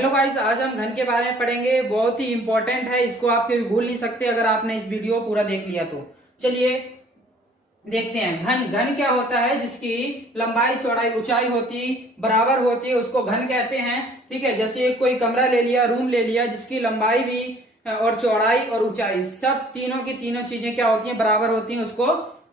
Hello guys, आज हम घन के बारे में पढ़ेंगे। बहुत ही इंपॉर्टेंट है, इसको आप कभी भूल नहीं सकते अगर आपने इस वीडियो पूरा देख लिया तो। चलिए देखते हैं। घन घन क्या होता है? जिसकी लंबाई चौड़ाई ऊंचाई होती बराबर होती है उसको घन कहते हैं। ठीक है, जैसे कोई कमरा ले लिया, रूम ले लिया, जिसकी लंबाई भी और चौड़ाई और ऊंचाई सब तीनों की तीनों चीजें क्या होती हैं? बराबर होती हैं, उसको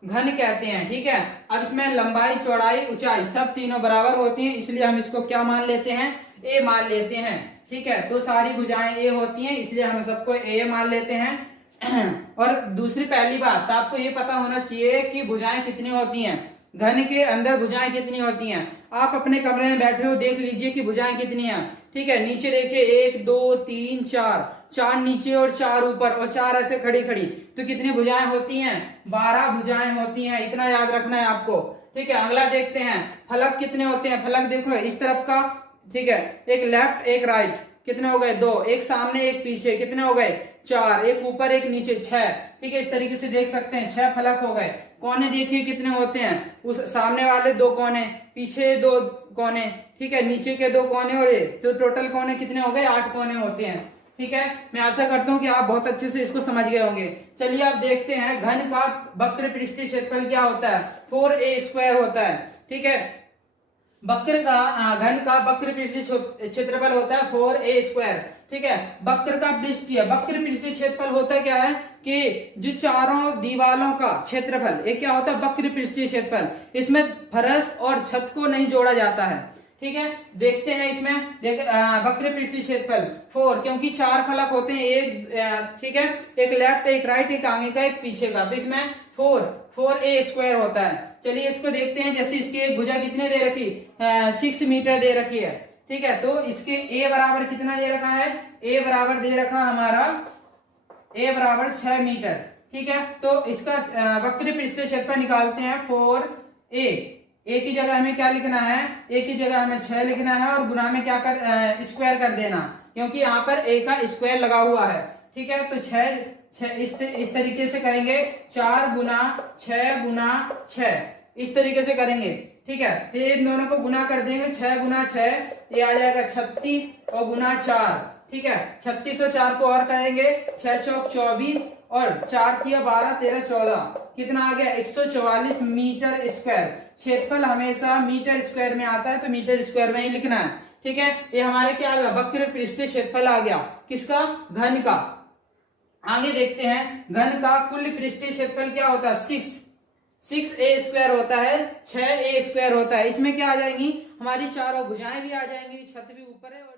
घन कहते हैं। ठीक है, अब इसमें लंबाई चौड़ाई ऊंचाई सब तीनों बराबर होती हैं, इसलिए हम इसको क्या मान लेते हैं? ए मान लेते हैं। ठीक है, तो सारी भुजाएं ए होती हैं, इसलिए हम सबको ए मान लेते हैं। और दूसरी पहली बात, आपको ये पता होना चाहिए कि भुजाएं कितनी होती हैं। घन के अंदर भुजाएं कितनी होती हैं? आप अपने कमरे में बैठे हो, देख लीजिए कि भुजाएं कितनी हैं। ठीक है, नीचे देखिए 1 2 3 4, 4 नीचे और 4 ऊपर और 4 ऐसे खड़ी खड़ी, तो कितनी भुजाएं होती हैं? 12 भुजाएं होती हैं। इतना याद रखना है आपको। ठीक है, अगला देखते हैं। फलक कितने होते हैं? फलक देखो इस तरफ का, ठीक है, एक लेफ्ट एक राइट, कितने हो गए? 2, एक सामने एक पीछे, कितने हो गए? 4, एक ऊपर एक नीचे 6। ठीक है, इस तरीके से देख सकते हैं 6 फलक हो गए। कोने देखिए कितने होते हैं? उस सामने वाले 2 कोने, पीछे 2 कोने, ठीक है, नीचे के 2 कोने, और ये तो टोटल कोने कितने हो गए? 8 कोने होते हैं। ठीक है, मैं आशा करता हूं कि आप बहुत अच्छे से इसको समझ गए होंगे। चलिए आप देखते हैं घन का वक्र पृष्ठीय क्षेत्रफल क्या होता है? 4a² होता है। ठीक है, वक्र का घन का वक्र पृष्ठीय क्षेत्रफल होता है 4a²। ठीक है, वक्र पृष्ठीय क्षेत्रफल होता क्या है कि जो चारों दीवालों का क्षेत्रफल, ये क्या होता है? वक्र पृष्ठीय क्षेत्रफल। इसमें फर्श और छत को नहीं जोड़ा जाता है। ठीक है, देखते हैं इसमें वक्र पृष्ठीय क्षेत्रफल 4, क्योंकि 4 फलक होते हैं, एक ठीक है, एक लेफ्ट एक राइट एक आगे का एक पीछे का, तो इसमें 4a² होता है। चलिए इसको देखते हैं। जैसे इसकी एक भुजा कितने दे रखी? 6 मीटर दे रखी है। ठीक है, तो इसके a बराबर कितना दे रखा है? a बराबर दे रखा हमारा a बराबर 6 मीटर। ठीक है, तो इसका वक्र पृष्ठीय क्षेत्रफल निकालते हैं 4a। a की जगह हमें क्या लिखना है? a की जगह हमें 6 लिखना है, और गुना में क्या कर स्क्वायर कर देना, क्योंकि यहाँ पर a का स्क्वायर लगा हुआ है। ठीक है, तो 6 इस तरीके से करेंगे, 4 गुना 6 गुना 6, इस तरीके से करेंगे। ठीक है, फिर इन दोनों को गुना कर देंगे, 6 गुना 6 ये आ जाएगा 36, और गुना 4। ठीक है, 36 और 4 को और करेंगे, 6 चौक 24, और 4 किया 12 13 14, कितना आ गया? 144 मीटर स्क्वायर। क्षेत्रफल हमेशा मीटर स्क्वायर में आता है, तो मीटर स्क्वायर में ही लिखना है। ठीक है, ये हमारे क्या आ गया? वक्र पृष्ठीय क्षेत्रफल आ गया। किसका? घन का। आगे देखते हैं, घन का कुल पृष्ठीय क्षेत्रफल क्या होता है? 6a² होता है, 6a² होता है। इसमें क्या आ जाएंगी? हमारी चारों भुजाएं भी आ जाएंगी, छत भी ऊपर है और